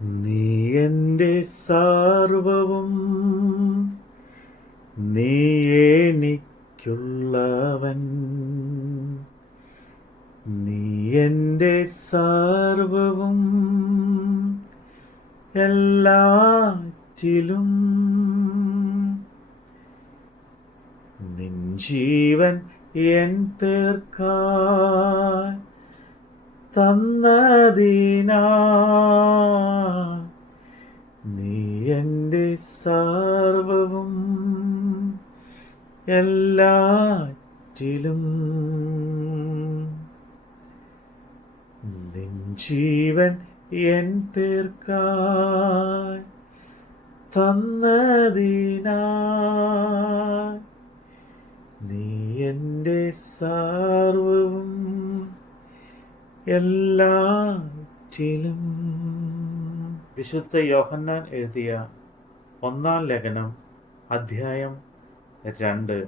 നീ എൻ്റെ സർവവും, നീ എനിക്കുള്ളവൻ. നീ എൻ്റെ സർവവും, എല്ലാറ്റിലും നിൻ ജീവൻ എൻ പേർക്കായി തന്നതിനാ നീ എൻ്റെ സർവവും, എല്ലാറ്റിലും നിൻ ജീവൻ എൻ പേർക്കായി തന്നതിനാ നീ എൻ്റെ സർവവും, എല്ലാറ്റിലും. വിശുദ്ധ യോഹന്നാൻ എഴുതിയ 1 ലേഖനം അധ്യായം 2.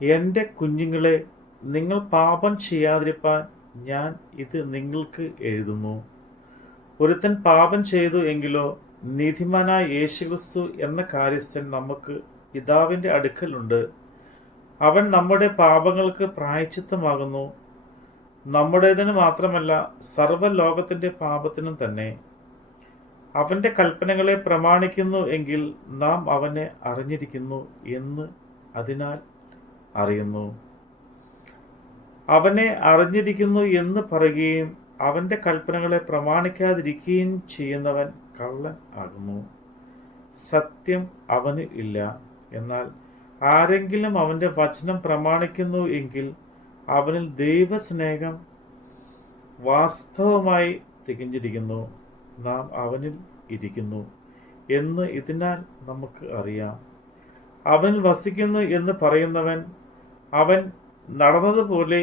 എൻ്റെ കുഞ്ഞുങ്ങളെ, നിങ്ങൾ പാപം ചെയ്യാതിരിപ്പാൻ ഞാൻ ഇത് നിങ്ങൾക്ക് എഴുതുന്നു. ഒരുത്തൻ പാപം ചെയ്തു എങ്കിലോ നീതിമാനായ യേശുക്രിസ്തു എന്ന കാര്യസ്ഥൻ നമുക്ക് പിതാവിൻ്റെ അടുക്കലുണ്ട്. അവൻ നമ്മുടെ പാപങ്ങൾക്ക് പ്രായശ്ചിത്തമാകുന്നു, നമ്മുടേതിന് മാത്രമല്ല സർവ്വലോകത്തിൻ്റെ പാപത്തിനും തന്നെ. അവൻ്റെ കൽപ്പനകളെ പ്രമാണിക്കുന്നു എങ്കിൽ നാം അവനെ അറിഞ്ഞിരിക്കുന്നു എന്ന് അതിനാൽ അറിയുന്നു. അവനെ അറിഞ്ഞിരിക്കുന്നു എന്ന് പറയുകയും അവൻ്റെ കൽപ്പനകളെ പ്രമാണിക്കാതിരിക്കുകയും ചെയ്യുന്നവൻ കള്ളൻ ആകുന്നു, സത്യം അവന് ഇല്ല. എന്നാൽ ആരെങ്കിലും അവൻ്റെ വചനം പ്രമാണിക്കുന്നു എങ്കിൽ അവനിൽ ദൈവസ്നേഹം വാസ്തവമായി തികഞ്ഞിരിക്കുന്നു. നാം അവനിൽ ഇരിക്കുന്നു എന്ന് ഇതിനാൽ നമുക്ക് അറിയാം. അവനിൽ വസിക്കുന്നു എന്ന് പറയുന്നവൻ അവൻ നടന്നതുപോലെ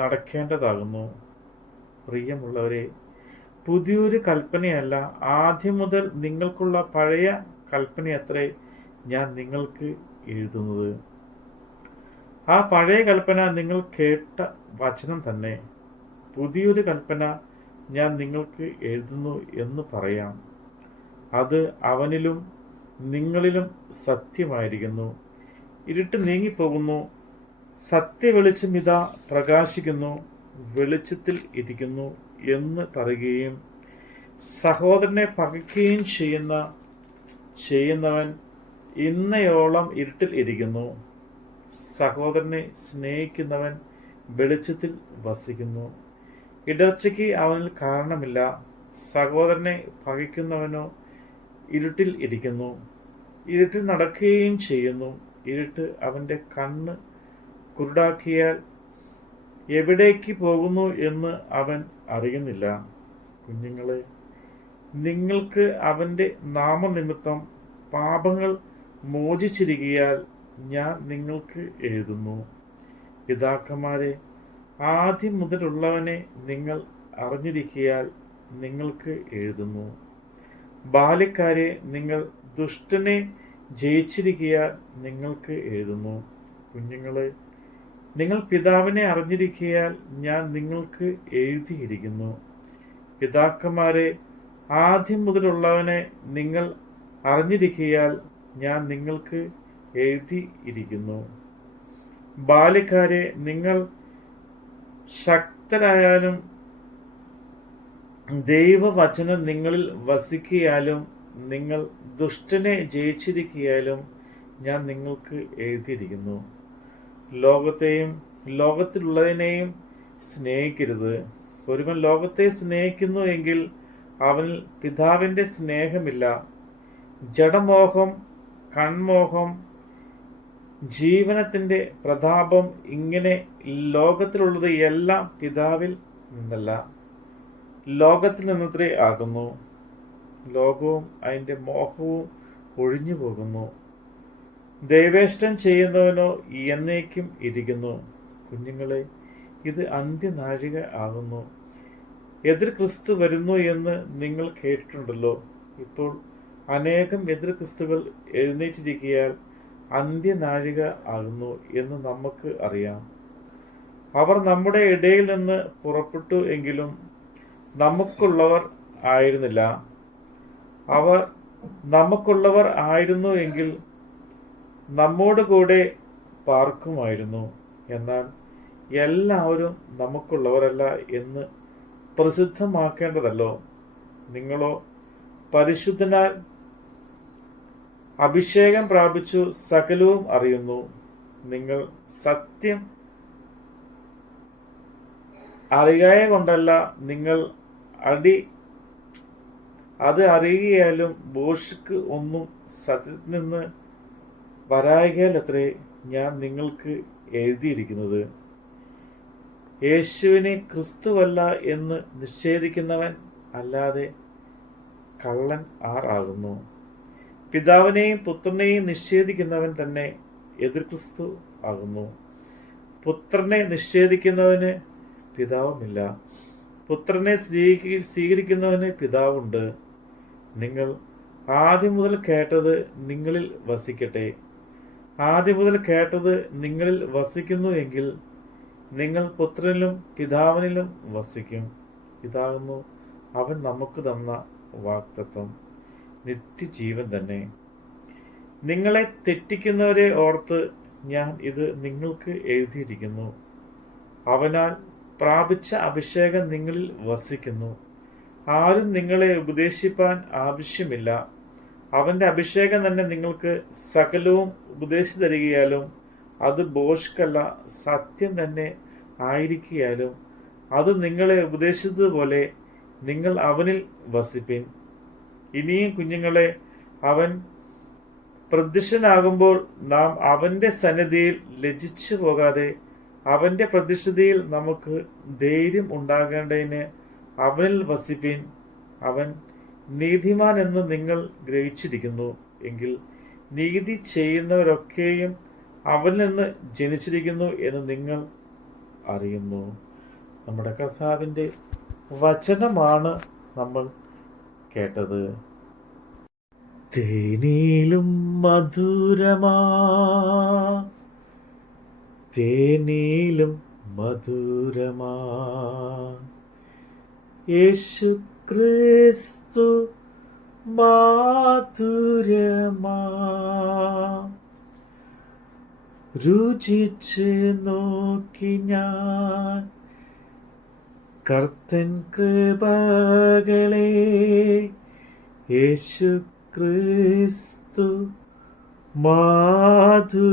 നടക്കേണ്ടതാകുന്നു. പ്രിയമുള്ളവരെ, പുതിയൊരു കൽപ്പനയല്ല, ആദ്യം മുതൽ നിങ്ങൾക്കുള്ള പഴയ കൽപ്പനയത്രേ ഞാൻ നിങ്ങൾക്ക് എഴുതുന്നത്. ആ പഴയ കൽപ്പന നിങ്ങൾ കേട്ട വചനം തന്നെ. പുതിയൊരു കൽപ്പന ഞാൻ നിങ്ങൾക്ക് എഴുതുന്നു എന്ന് പറയാം. അത് അവനിലും നിങ്ങളിലും സത്യമായിരിക്കുന്നു. ഇരുട്ട് നീങ്ങിപ്പോകുന്നു, സത്യവെളിച്ചം ഇതാ പ്രകാശിക്കുന്നു, വെളിച്ചത്തിൽ ഇരിക്കുന്നു എന്ന് പറയുകയും സഹോദരനെ പകയ്ക്കുകയും ചെയ്യുന്നവൻ ഇന്നയോളം ഇരുട്ടിൽ ഇരിക്കുന്നു. സഹോദരനെ സ്നേഹിക്കുന്നവൻ വെളിച്ചത്തിൽ വസിക്കുന്നു, ഇടർച്ചയ്ക്ക് അവനിൽ കാരണമില്ല. സഹോദരനെ പകയ്ക്കുന്നവനോ ഇരുട്ടിൽ ഇരിക്കുന്നു, ഇരുട്ടിൽ നടക്കുകയും ചെയ്യുന്നു. ഇരുട്ട് അവൻ്റെ കണ്ണ് കുരുടാക്കിയാൽ എവിടേക്ക് പോകുന്നു എന്ന് അവൻ അറിയുന്നില്ല. കുഞ്ഞുങ്ങളെ, നിങ്ങൾക്ക് അവൻ്റെ നാമനിമിത്തം പാപങ്ങൾ മോചിച്ചിരിക്കയാൽ ഞാൻ നിങ്ങൾക്ക് എഴുതുന്നു. പിതാക്കന്മാരെ, ആദ്യം മുതലുള്ളവനെ നിങ്ങൾ അറിഞ്ഞിരിക്കയാൽ നിങ്ങൾക്ക് എഴുതുന്നു. ബാല്യക്കാരെ, നിങ്ങൾ ദുഷ്ടനെ ജയിച്ചിരിക്കയാൽ നിങ്ങൾക്ക് എഴുതുന്നു. കുഞ്ഞുങ്ങളെ, നിങ്ങൾ പിതാവിനെ അറിഞ്ഞിരിക്കയാൽ ഞാൻ നിങ്ങൾക്ക് എഴുതിയിരിക്കുന്നു. പിതാക്കന്മാരെ, ആദ്യം മുതലുള്ളവനെ നിങ്ങൾ അറിഞ്ഞിരിക്കയാൽ ഞാൻ നിങ്ങൾക്ക് എഴുതിയിരിക്കുന്നു. ബാല്യക്കാരെ, നിങ്ങൾ ശക്തരായാലും ദൈവവചനം നിങ്ങളിൽ വസിക്കയാലും നിങ്ങൾ ദുഷ്ടനെ ജയിച്ചിരിക്കയാലും ഞാൻ നിങ്ങൾക്ക് എഴുതിയിരിക്കുന്നു. ലോകത്തെയും ലോകത്തിലുള്ളതിനെയും സ്നേഹിക്കരുത്. ഒരുവൻ ലോകത്തെ സ്നേഹിക്കുന്നു എങ്കിൽ അവനിൽ പിതാവിൻ്റെ സ്നേഹമില്ല. ജഡമോഹം, കൺമോഹം, ജീവനത്തിൻ്റെ പ്രതാപം, ഇങ്ങനെ ലോകത്തിലുള്ളത് എല്ലാം പിതാവിൽ നിന്നല്ല, ലോകത്തിൽ നിന്നത്രേ ആകുന്നു. ലോകവും അതിൻ്റെ മോഹവും ഒഴിഞ്ഞു പോകുന്നു. ദൈവേഷ്ടം ചെയ്യുന്നവനോ എന്നേക്കും ഇരിക്കുന്നു. കുഞ്ഞുങ്ങളെ, ഇത് അന്ത്യനാഴിക ആകുന്നു. എതിർ ക്രിസ്തു വരുന്നു എന്ന് നിങ്ങൾ കേട്ടിട്ടുണ്ടല്ലോ. ഇപ്പോൾ അനേകം എതിർ ക്രിസ്തുകൾ എഴുന്നേറ്റിരിക്കയാൽ അന്ത്യനാഴിക ആകുന്നു എന്ന് നമുക്ക് അറിയാം. അവർ നമ്മുടെ ഇടയിൽ നിന്ന് പുറപ്പെട്ടു എങ്കിലും നമുക്കുള്ളവർ ആയിരുന്നില്ല. അവർ നമുക്കുള്ളവർ ആയിരുന്നു എങ്കിൽ നമ്മോട് കൂടെ പാർക്കുമായിരുന്നു. എന്നാൽ എല്ലാവരും നമുക്കുള്ളവരല്ല എന്ന് പ്രസിദ്ധമാക്കേണ്ടതല്ലോ. നിങ്ങളോ പരിശുദ്ധനാൽ അഭിഷേകം പ്രാപിച്ചു സകലവും അറിയുന്നു. നിങ്ങൾ സത്യം അറിയായ കൊണ്ടല്ല, നിങ്ങൾ അത് അറിയുകയാലും ഭോഷ്ക്ക് ഒന്നും സത്യത്തിൽ നിന്ന് വരായികയാലത്രേ ഞാൻ നിങ്ങൾക്ക് എഴുതിയിരിക്കുന്നത്. യേശുവിനെ ക്രിസ്തുവല്ല എന്ന് നിഷേധിക്കുന്നവൻ അല്ലാതെ കള്ളൻ ആകുന്നു. പിതാവിനെയും പുത്രനെയും നിഷേധിക്കുന്നവൻ തന്നെ എതിർ ക്രിസ്തു ആകുന്നു. പുത്രനെ നിഷേധിക്കുന്നവന് പിതാവുമില്ല, പുത്രനെ സ്വീകരിക്കുന്നവന് പിതാവുണ്ട്. നിങ്ങൾ ആദ്യം മുതൽ കേട്ടത് നിങ്ങളിൽ വസിക്കട്ടെ. ആദ്യം മുതൽ കേട്ടത് നിങ്ങളിൽ വസിക്കുന്നു എങ്കിൽ നിങ്ങൾ പുത്രനിലും പിതാവിനിലും വസിക്കും. ഇതാകുന്നു അവൻ നമുക്ക് തന്ന വാഗ്ദത്തം, നിത്യജീവൻ തന്നെ. നിങ്ങളെ തെറ്റിക്കുന്നവരെ ഓർത്ത് ഞാൻ ഇത് നിങ്ങൾക്ക് എഴുതിയിരിക്കുന്നു. അവനാൽ പ്രാപിച്ച അഭിഷേകം നിങ്ങളിൽ വസിക്കുന്നു. ആരും നിങ്ങളെ ഉപദേശിപ്പാൻ ആവശ്യമില്ല. അവൻ്റെ അഭിഷേകം തന്നെ നിങ്ങൾക്ക് സകലവും ഉപദേശിച്ചു തരികയാലും അത് ഭോഷ്കല്ല, സത്യം തന്നെ ആയിരിക്കുകയാലും അത് നിങ്ങളെ ഉപദേശിച്ചതുപോലെ നിങ്ങൾ അവനിൽ വസിപ്പിൻ. ഇനിയും കുഞ്ഞുങ്ങളെ, അവൻ പ്രത്യക്ഷനാകുമ്പോൾ നാം അവൻ്റെ സന്നിധിയിൽ ലജ്ജിച്ചു പോകാതെ അവൻ്റെ പ്രതിഷ്ഠതയിൽ നമുക്ക് ധൈര്യം ഉണ്ടാകേണ്ടതിന് അവനിൽ വസിപ്പിൻ. അവൻ നീതിമാൻ എന്ന് നിങ്ങൾ ഗ്രഹിച്ചിരിക്കുന്നു എങ്കിൽ നീതി ചെയ്യുന്നവരൊക്കെയും അവനിൽ നിന്ന് ജനിച്ചിരിക്കുന്നു എന്ന് നിങ്ങൾ അറിയുന്നു. നമ്മുടെ കർത്താവിൻ്റെ വചനമാണ് നമ്മൾ കേട്ടത്. തേനിലും മധുരമാ, തേനിലും മധുരമാ യേശു ക്രിസ്തു മാധുരമാ. രുചിച്ച് നോക്കി ഞാൻ കർത്തൻ കൃപകളെ. യേശു ക്രിസ്തു മാധുരമാ.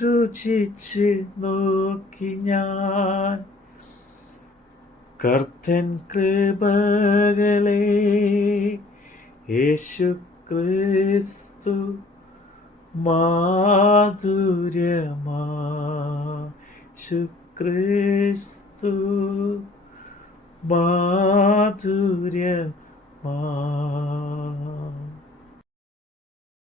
രുചിച്ച് നോക്കി ഞാൻ കർത്തൻ കൃപകളെ. യേശു ക്രിസ്തു മാധുരമാ. യേശു ക്രിസ്തു മാധുരമാ.